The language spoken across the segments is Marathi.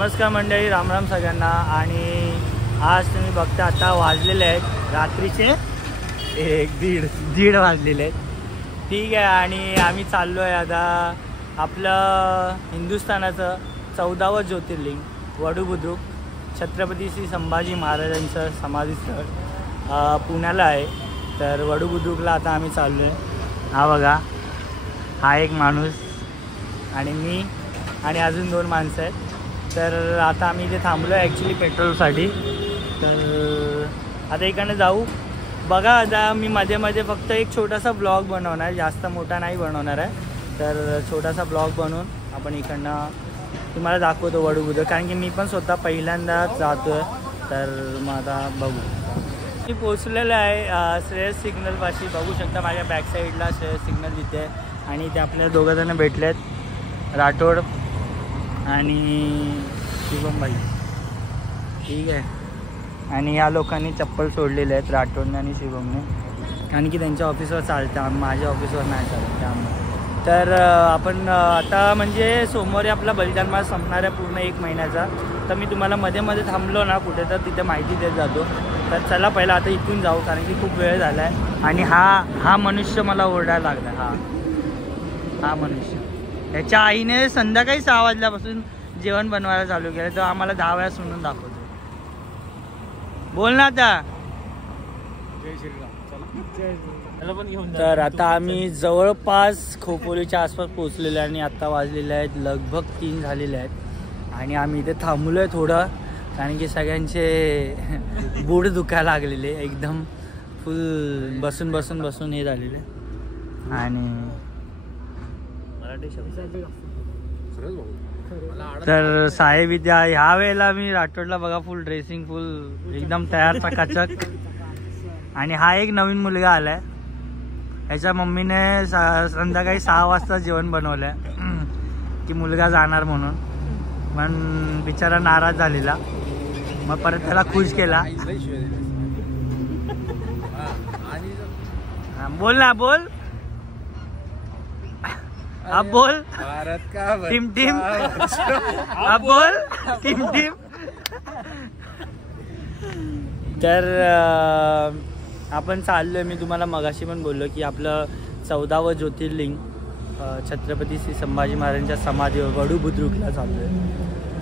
नमस्कार मंडळी, रामराम सगळ्यांना. आणि आज तुम्ही बघता आता वाजलेले आहेत रात्रीचे 1-1:30 वाजलेले आहेत. ठीक आहे. आणि आम्ही चाललो आहे आता आपलं हिंदुस्थानाचं 14वं ज्योतिर्लिंग वडुबुद्रुक, छत्रपती श्री संभाजी महाराजांचं समाधीस्थळ पुण्याला आहे. तर वडुबुद्रुकला आता आम्ही चाललो आहे. हा बघा, हा एक माणूस आणि मी आणि अजून 2 माणसं आहेत. तर आता आम्ही इथे थांबलो आहे ॲक्च्युली पेट्रोलसाठी. तर आता इकडनं जाऊ. बघा, आता मी मध्ये मध्ये फक्त एक छोटासा ब्लॉग बनवणार आहे, जास्त मोठा नाही बनवणार आहे. तर छोटासा ब्लॉग बनवून आपण इकडनं तुम्हाला दाखवतो वडुबुद्रुक, कारण की मी पण स्वतः पहिल्यांदाच जातो आहे. तर मग आता बघू. मी पोचलेलं आहे श्रेयस सिग्नलपाशी. बघू शकता माझ्या बॅक साईडला श्रेयस सिग्नल तिथे आहे. आणि ते आपल्याला दोघंजणं भेटलेत, राठोड आणि शिवम भाई. ठीक आहे. आणि या लोकांनी चप्पल सोडलेले आहेत, राठोडने आणि शिवमने, कारण की त्यांच्या ऑफिसवर चालतं, माझ्या ऑफिसवर नाही चालत त्यामुळे. तर आपण आता म्हणजे सोमवारी आपला बलिदान मास संपणार आहे पूर्ण 1 महिन्याचा. तर मी तुम्हाला मध्ये मध्ये थांबलो ना कुठे तर तिथे माहिती देत जातो. तर चला पहिला आता इथून जाऊ, कारण की खूप वेळ झाला आहे. आणि हा मनुष्य मला ओरडायला लागला. हा मनुष्य, त्याच्या आईने संध्याकाळी 6 वाजल्यापासून जेवण बनवायला चालू केलं, तर आम्हाला 10 वेळा सुनून दाखवतो. बोल ना आता. तर आता आम्ही जवळपास खोपोलीच्या आसपास पोहोचलेलो आहे आणि आता वाजलेले आहेत लगभग 3 झालेले आहेत. आणि आम्ही इथे थांबलो आहे थोडं, कारण की सगळ्यांचे बूट दुखायला लागलेले, एकदम फुल बसून बसून बसून हे झालेले. आणि तर साहेब इथे ह्या वेळेला मी राठोडला बघा फुल ड्रेसिंग, फुल एकदम तयार चकाचक. आणि हा एक नवीन मुलगा आलाय, ह्याच्या मम्मीने संध्याकाळी 6 वाजता जेवण बनवलंय की मुलगा जाणार म्हणून. पण बिचारा नाराज झालेला, मग परत त्याला खुश केला. बोल ना, बोल. अब बोल. भारत का टीम टीम. अब बोल टीम टीम. तर आपण चाललोय, मी तुम्हाला मगाशी पण बोललो की आपलं 14वं ज्योतिर्लिंग छत्रपती श्री संभाजी महाराजांच्या समाधीवर वडुबुद्रुकला चाललोय.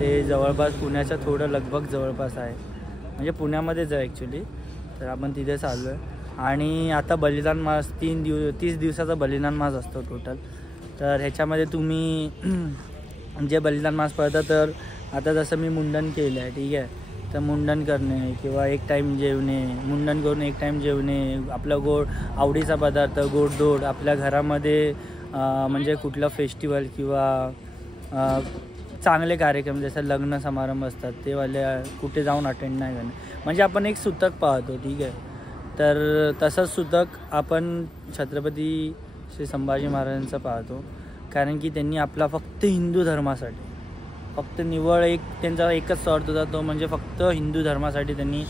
ते जवळपास पुण्याच्या थोडं लगभग जवळपास आहे, म्हणजे पुण्यामध्येच आहे ॲक्च्युली. तर आपण तिथे चाललोय. आणि आता बलिदान मास 30 दिवसाचा बलिदान मास असतो टोटल. तर ह्याच्यामध्ये तुम्ही जे बलिदान मास पळता, तर आता जसं मी मुंडन केलं आहे, ठीक आहे, तर मुंडन करणे किंवा 1 टाईम जेवणे, मुंडन करून 1 टाईम जेवणे, आपलं गोड आवडीचा पदार्थ गोडधोड आपल्या घरामध्ये, म्हणजे कुठलं फेस्टिवल किंवा चांगले कार्यक्रम जसं लग्न समारंभ असतात ते वाले कुठे जाऊन अटेंड नाही करणे, म्हणजे आपण एक सूतक पाहतो. ठीक आहे. तर तसंच सूतक आपण छत्रपती श्री संभाजी महाराजांचं पाहतो, कारण की त्यांनी आपला फक्त हिंदू धर्मासाठी, फक्त निवळ त्यांचा एकच स्वार्थ होता, तो म्हणजे फक्त हिंदू धर्मासाठी त्यांनी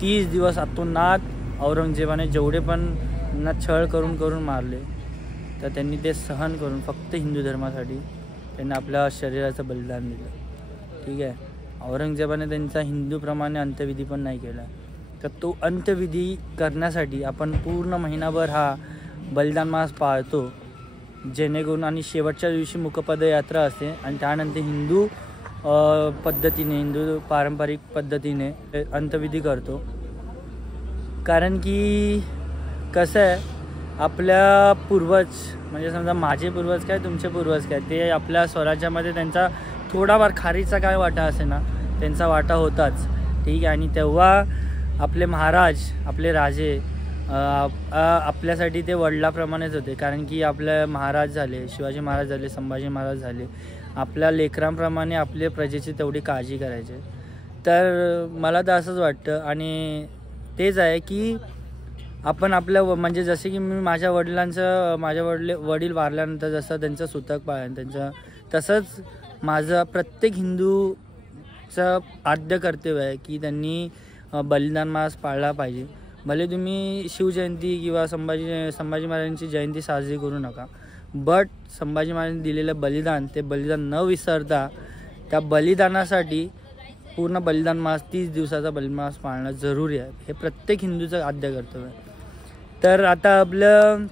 30 दिवस अतोनात औरंगजेबाने जेवढे पण त्यांना छळ करून करून मारले, तर त्यांनी ते सहन करून फक्त हिंदू धर्मासाठी त्यांनी आपल्या शरीराचं बलिदान दिलं. ठीक आहे. औरंगजेबाने त्यांचा हिंदूप्रमाणे अंत्यविधी पण नाही केला, तर तो अंत्यविधी करण्यासाठी आपण पूर्ण महिनाभर हा बलिदान मास पाळतो, जेणेकरून. आणि शेवटच्या दिवशी मुकपदयात्रा असते आणि त्यानंतर हिंदू पद्धतीने, हिंदू पारंपरिक पद्धतीने अंत्यविधी करतो. कारण की कसं आहे, आपल्या पूर्वज, म्हणजे समजा माझे पूर्वज काय, तुमचे पूर्वज काय, ते आपल्या स्वराज्यामध्ये त्यांचा थोडाफार खारीचा काय वाटा असे ना, त्यांचा वाटा होताच. ठीक आहे. आणि तेव्हा आपले महाराज, आपले राजे आपल्यासाठी ते वडिलाप्रमाणेच होते, कारण की आपले महाराज झाले, शिवाजी महाराज झाले, संभाजी महाराज झाले, आपल्या लेकरांप्रमाणे आपल्या प्रजेची तेवढी काळजी करायचे. तर मला तर असंच वाटतं. आणि तेच आहे की आपण आपल्या म्हणजे जसे की मी माझ्या वडील वारल्यानंतर जसं त्यांचं सूतक पाळन त्यांचं, तसंच माझं प्रत्येक हिंदूचं आद्य कर्तव्य आहे की त्यांनी बलिदान मास पाळला पाहिजे. भले तुम्ही शिवजयंती किंवा संभाजी महाराजांची जयंती साजरी करू नका, बट संभाजी महाराजांनी दिलेलं बलिदान, ते बलिदान न विसरता त्या बलिदानासाठी पूर्ण बलिदान मास 30 दिवसाचा बलिदान पाळणं जरुरी आहे. हे प्रत्येक हिंदूचं आद्य कर्तव्य आहे. तर आता आपलं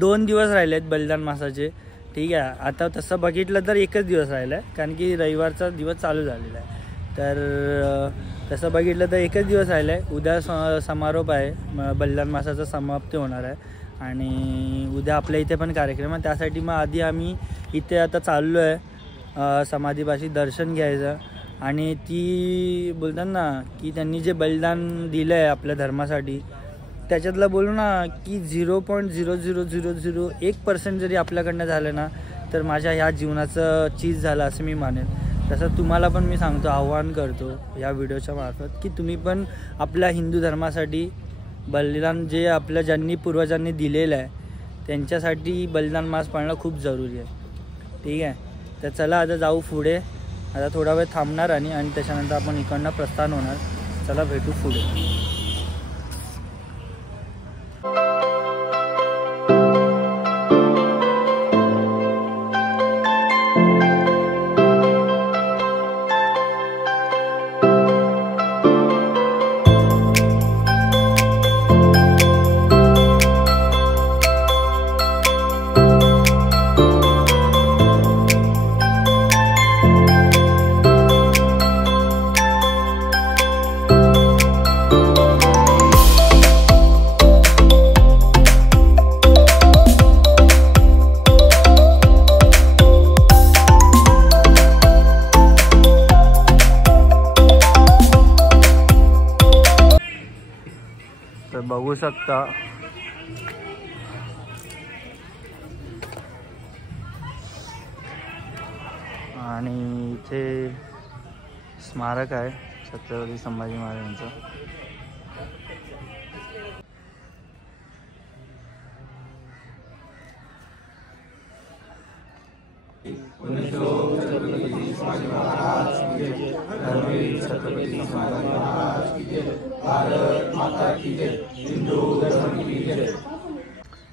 2 दिवस राहिले आहेत बलिदान मासाचे. ठीक आहे, आता तसं बघितलं तर एकच दिवस राहिला आहे, कारण की रविवारचा दिवस चालू झालेला आहे. तर तसं बघितलं तर एकच दिवस राहिला आहे. उद्या समारोप आहे, बलिदान मासाचा समाप्ती होणार आहे आणि उद्या आपल्या इथे पण कार्यक्रम आहे. त्यासाठी मग आधी आम्ही इथे आता चाललो आहे समाधीपाशी दर्शन घ्यायचं. आणि ती बोलतात ना की त्यांनी जे बलिदान दिलं आहे आपल्या धर्मासाठी, त्याच्यातलं बोलू ना की 0.00001% जरी आपल्याकडनं झालं ना तर माझ्या ह्या जीवनाचं चीज झालं असं मी मानेन. तसं तुम्हाला पण मी सांगतो, आव्हान करतो या व्हिडिओच्या मार्फत की तुम्ही पण आपल्या हिंदू धर्मासाठी बलिदान जे आपल्या ज्यांनी पूर्वजांनी दिलेलं आहे त्यांच्यासाठी बलिदान मास पाळणं खूप जरुरी आहे. ठीक आहे, तर चला आता जाऊ पुढे. आता थोडा वेळ थांबणार आणि त्याच्यानंतर आपण इकडनं प्रस्थान होणार. चला भेटू पुढे. बघू शकता आणि इथे स्मारक आहे छत्रपती संभाजी महाराजांचं.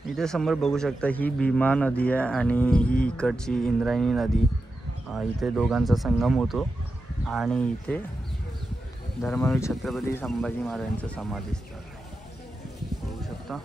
इथे समोर बघू शकता ही भीमा नदी आहे आणि ही इकडची इंद्रायणी नदी. इथे दोघांचा संगम होतो आणि इथे धर्मवीर छत्रपती संभाजी महाराजांचं समाधी स्थळ बघू शकता.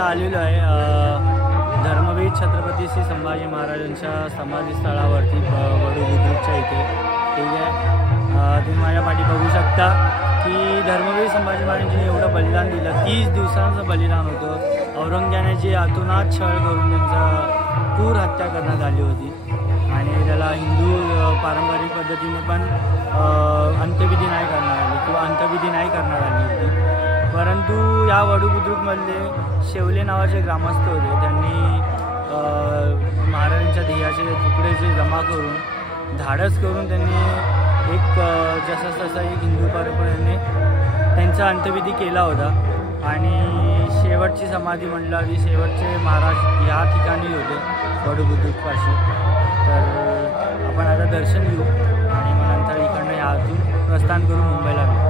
आलेलो आहे धर्मवीर छत्रपती श्री संभाजी महाराजांच्या समाधी स्थळावरती वडू बुद्रुकच्या इथे. ठीक आहे, तुम्ही माझ्या पाठी बघू शकता की धर्मवीर संभाजी महाराजांनी एवढं बलिदान दिलं. 30 दिवसांचं बलिदान होतं. औरंगजेबाने जे अतोनात छळ करून त्यांचा क्रूर हत्या करण्यात आली होती आणि त्याला हिंदू पारंपरिक पद्धतीने पण अंत्यविधी नाही करण्यात आली किंवा अंत्यविधी नाही करण्यात आली होती. परंतु या वडू बुद्रुकमधले शेवले नावाचे ग्रामस्थ होते. त्यांनी महाराजांच्या ध्येयाचे तुकडे जे जमा करून धाडस करून त्यांनी एक जसं तसा एक हिंदू परंपरेने त्यांचा अंत्यविधी केला होता. आणि शेवटची समाधी म्हटलं की शेवटचे महाराज या ठिकाणी होते वडू बुद्रुकपाशी. तर आपण आता दर्शन घेऊ आणि मग नंतर इकडनं यातून प्रस्थान करून मुंबईला भेटू.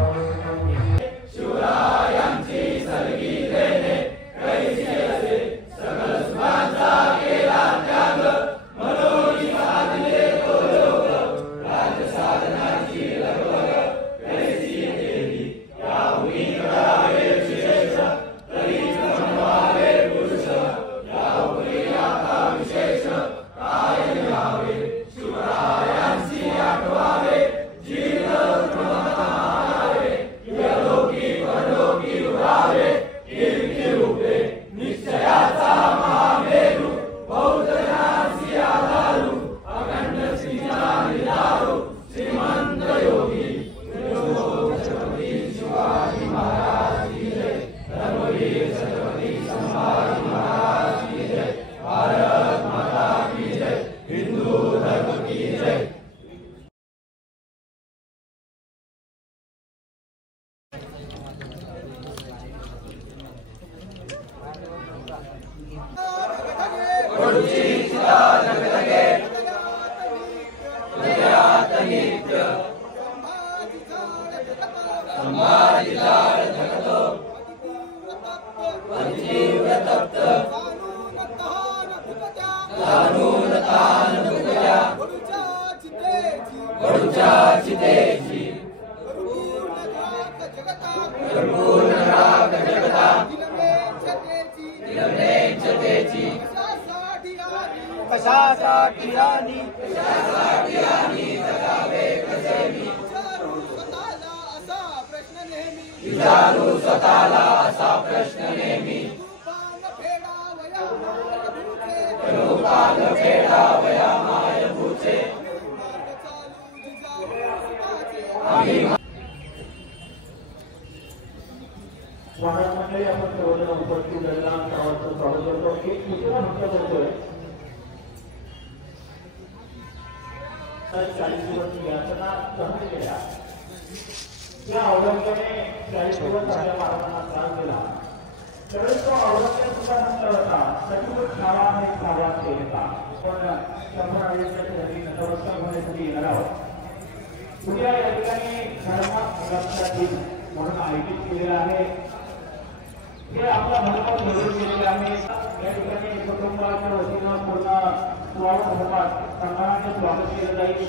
वडूच्या चितेची पूर्ण राग जगता दिलमेच्छतेची कशासाठी आली जगावे कसे मी विचारू स्वतःला असा प्रश्न नेहमी रूपांग फेडावया मायभूचे मंडळी आपण सर्वजण उपस्थित झालेला सर्वांचं स्वागत करतो. एक सूचना म्हटलं करतोय 40 दिवस यातना सहन केल्या त्या अवलंबने 40 दिवस आपल्या महाराजांना त्रास दिला. त्यावेळेस तो अवलंबन सुद्धा म्हटला होता सजीव खावा आणि खावा केला. पण 100 आयुष्याच्या घरी नतमस्तक होण्यासाठी येणार आहोत. उद्या या ठिकाणी धर्म दिन म्हणून आयोजित केलेला आहे. हे आपला मनोबल धरून गेलेले आहे. या ठिकाणी कुटुंबाच्या वतीनं पूर्ण स्वागत सन्मानाचे स्वागत केलं जाईल.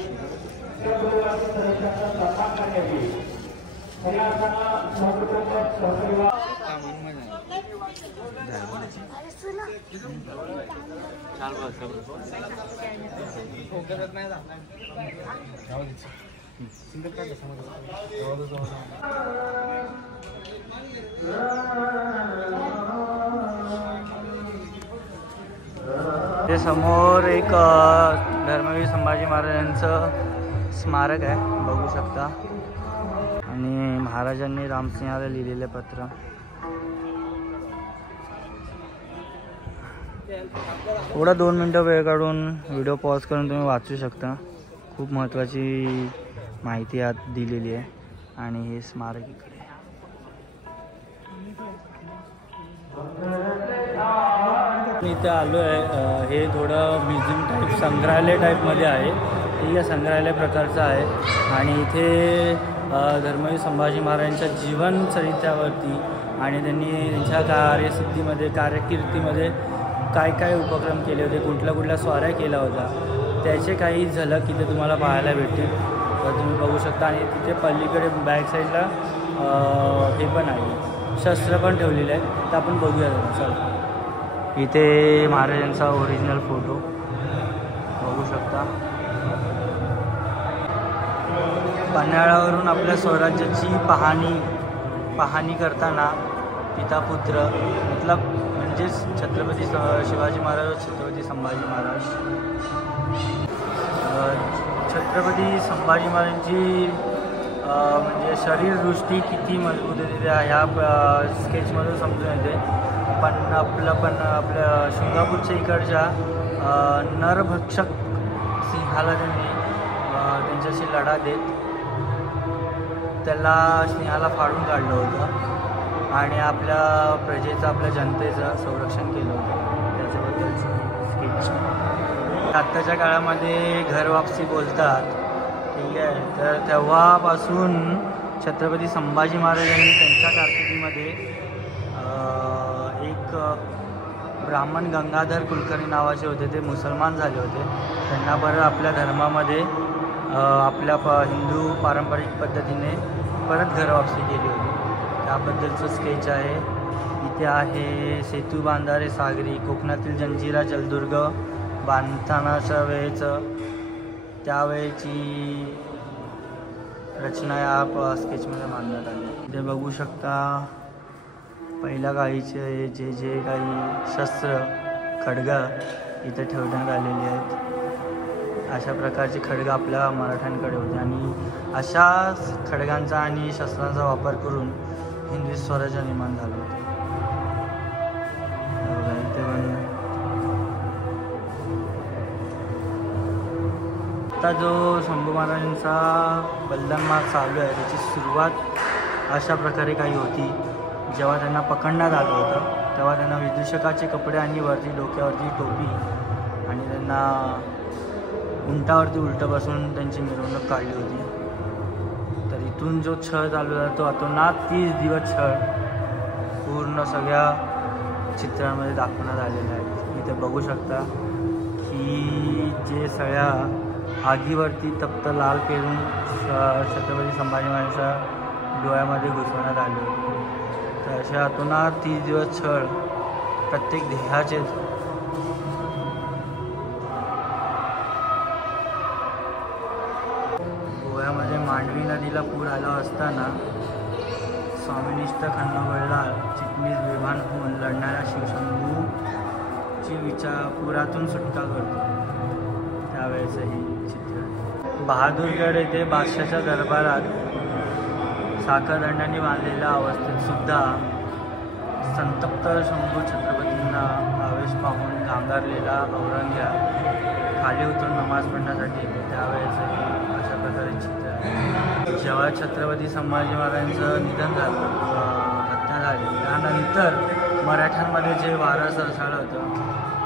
त्या कुटुंबातील सदस्यांचा सन्मान करण्यात येईल. खऱ्या अर्थानं सहकुटुंब सहपरिवार ते समोर एक धर्मवीर संभाजी महाराजांचं स्मारक आहे, बघू शकता. आणि महाराजांनी रामसिंहाला लिहिलेले पत्र. थोडा 2 मिनटं वेळ काढून व्हिडिओ पॉज करून तुम्ही वाचू शकता. खूप महत्त्वाची माहिती यात दिलेली आहे. आणि हे स्मारक इकडे इथे आलो आहे. हे थोडं म्युझियम टाईप संग्रहालय टाईपमध्ये आहे. ठीक आहे, संग्रहालय प्रकारचं आहे. आणि इथे धर्मवीर संभाजी महाराजांच्या जीवनचरित्रावरती आणि त्यांनी त्यांच्या कार्यसिद्धीमध्ये कार्यकीर्तीमध्ये काय काय उपक्रम केले होते, कुठल्या स्वाऱ्या केल्या होत्या, त्याचे काही झलक इथे तुम्हाला पाहायला भेटतील. तर तुम्ही बघू शकता. आणि तिथे पलीकडे बॅक साईडला हे पण आहे, शस्त्र पण ठेवलेले आहे. तर आपण बघूया चला. इथे महाराजांचा ओरिजिनल फोटो बघू शकता. पन्हाळ्यावरून आपल्या स्वराज्याची पाहणी करताना पिता पुत्र मतलब म्हणजेच छत्रपती शिवाजी महाराज व छत्रपती संभाजी महाराज. छत्रपती संभाजी महाराजांची म्हणजे शरीरदृष्टी किती मजबूत आहे ह्या स्केचमधून समजून येते. पण आपल्या सिंगापूरच्या इकडच्या नरभक्षक सिंहाला त्यांनी त्यांच्याशी लढा देत त्याला सिंहाला फाडून काढलं होतं आणि आपल्या प्रजेचं आपल्या जनतेचं संरक्षण केलं होतं. त्याच्याबद्दलचं स्केच. आत्ताच्या काळामध्ये घरवापसी बोलतात, ठीक आहे. तर तेव्हापासून छत्रपती संभाजी महाराजांनी त्यांच्या कारकिर्दीमध्ये एक ब्राह्मण गंगाधर कुलकर्णी नावाचे होते, ते मुसलमान झाले होते. त्यांना परत आपल्या धर्मामध्ये आपल्या हिंदू पारंपरिक पद्धतीने परत घरवापसी केली होती. त्याबद्दलचं स्केच आहे. इथे आहे सेतू बांधारे सागरी, कोकणातील जंजिरा जलदुर्ग बांधतानाच्या त्यावेळेची रचना या स्केचमध्ये मांडण्यात आली. इथे बघू शकता पहिल्या काळीचे जे काही शस्त्र खड्गा इथे ठेवण्यात आलेले आहेत. अशा प्रकारचे खड्ग आपल्या मराठ्यांकडे होते आणि अशा खड्गांचा आणि शस्त्रांचा वापर करून हिंदवी स्वराज्य निर्माण झालं होतं. इथे पण आता जो शंभू महाराजांचा बलिदान मार्ग चालू आहे त्याची सुरुवात अशा प्रकारे काही होती. जेव्हा त्यांना पकडण्यात आलं होतं तेव्हा त्यांना विदूषकाचे कपडे आणि वरती डोक्यावरती टोपी आणि त्यांना उंटावरती उलटं बसून त्यांची मिरवणूक काढली होती. तर इथून जो छळ चालू झाला तो ना 30 दिवस छळ पूर्ण सगळ्या चित्रांमध्ये दाखवण्यात आलेला आहे. इथे बघू शकता की जे सगळ्या आगीवरती तप्त लाल पेरून छत्रपती संभाजी महाराजांच्या डोळ्यामध्ये घुसवण्यात आले होते. तर अशा अतोनात 30 दिवस छळ प्रत्येक ध्येयाचे गोव्यामध्ये मांडवी नदीला पूर आला असताना स्वामिनिष्ठ खंडोबाला चिटणीस बेभान होऊन लढणाऱ्या शिवशंभूची पुरातून सुटका करतो. त्यावेळेचं हे चित्र बहादूरगड येथे बादशाच्या दरबारात साखरदंडाने बांधलेल्या अवस्थेत सुद्धा संतप्त शंभू छत्रपतींना आवेश पाहून गांगारलेला औरंगजेब खाली उतरून नमाज पढण्यासाठी येतो. त्यावेळेचं हे अशा प्रकारे चित्र आहे. जेव्हा छत्रपती संभाजी महाराजांचं निधन झालं, हत्या झाली, त्यानंतर मराठ्यांमध्ये जे वारं सरसाळलं होतं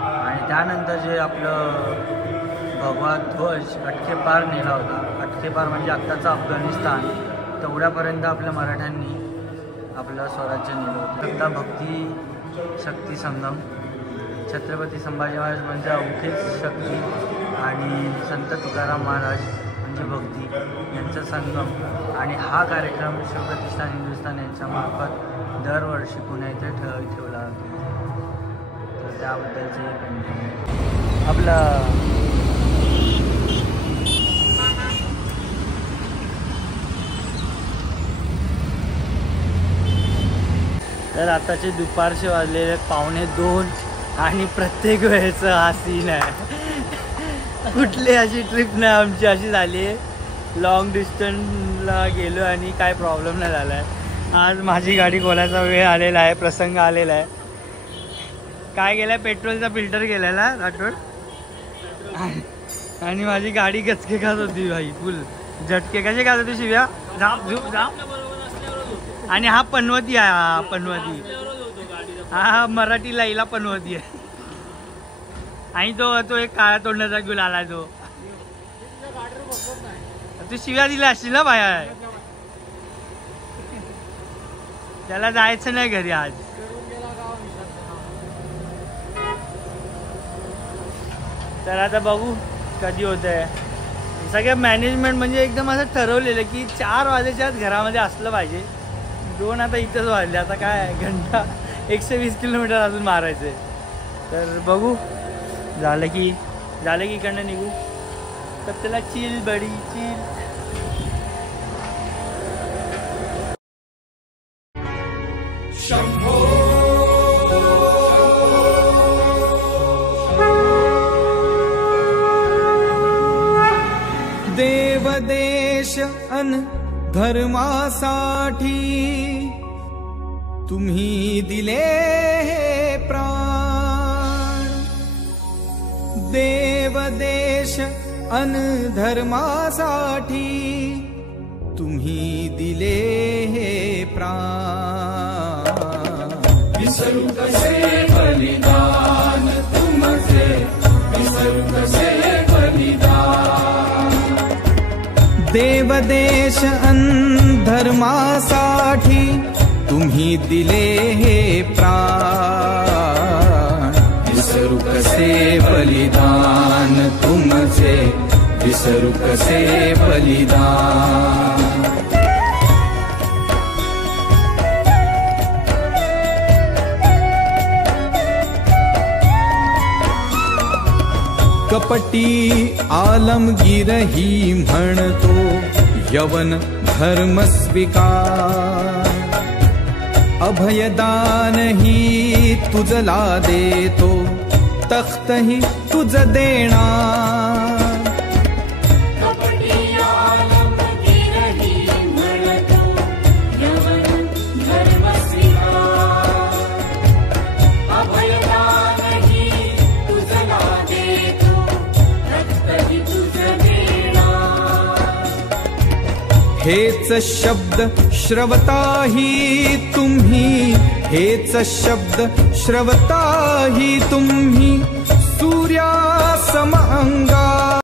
आणि त्यानंतर जे आपलं भगवा ध्वज अटकेपार नेला होता. अटकेपार म्हणजे आत्ताचं अफगाणिस्तान, तेवढ्यापर्यंत आपल्या मराठ्यांनी आपलं स्वराज्य नेलं होतं. आता भक्ती शक्ती संगम छत्रपती संभाजी महाराज म्हणजे अवघेच शक्ती आणि संत तुकाराम महाराज म्हणजे भक्ती यांचा संगम. आणि हा कार्यक्रम शिवप्रतिष्ठान हिंदुस्थान यांच्यामार्फत दरवर्षी पुण्या इथे ठेवला जातो. तर त्याबद्दलचे आपला तर आताचे दुपारचे वाजलेले 1:45 आणि प्रत्येक वेळेचं हा सीन आहे. कुठली अशी ट्रिप नाही आमची अशी झाली आहे. लॉंग डिस्टन्सला गेलो आणि काय प्रॉब्लेम नाही झाला आहे. आज माझी गाडी खोलायचा वेळ आलेला आहे, प्रसंग आलेला आहे. काय गेलाय, पेट्रोलचा फिल्टर गेलेला राठोड आणि माझी गाडी गचके खात होती भाई, फुल झटके. कसे खात होती शिव्या, झाप झूप झाप. आणि हा पनवती आहे, हा पनवती, हा मराठी लाईला पनवती आहे. आणि तो एक काळ्या तोंडाचा घेऊन आला, तू शिव्या दिला असशील ना बाया. त्याला जायचं नाही घरी आज. तर आता बघू कधी होत आहे. सगळं मॅनेजमेंट म्हणजे एकदम असं ठरवलेलं की 4 वाजेच्या आत घरामध्ये असलं पाहिजे. 2 आता इथंच वाजले. आता काय घंटा 120 किलोमीटर अजून मारायचं आहे. तर बघू झालं की इकडनं निघू. तर त्याला चिल बडी चिल. शंभो देवदेश अन धर्मासाठी तुम्ही दिले हे प्राण. देवदेश अन धर्मासाठी तुम्ही दिले हे प्राण. विसरू कसे बलिदान तुमचे, विसरू कसे बलिदान. देवदेश अन धर्मासाठी तुम्ही दिले हे प्राण. विसरू कसे बलिदान तुमचे, विसरू कसे बलिदान. कपटी आलमगीरही म्हणतो यवन धर्म स्वीकार. अभयदानही तुझला देतो, तख्तही तुझ देणार. हेच शब्द श्रवताही तुम्ही, हेच शब्द श्रवताही तुम्ही सूर्या सम अंगा.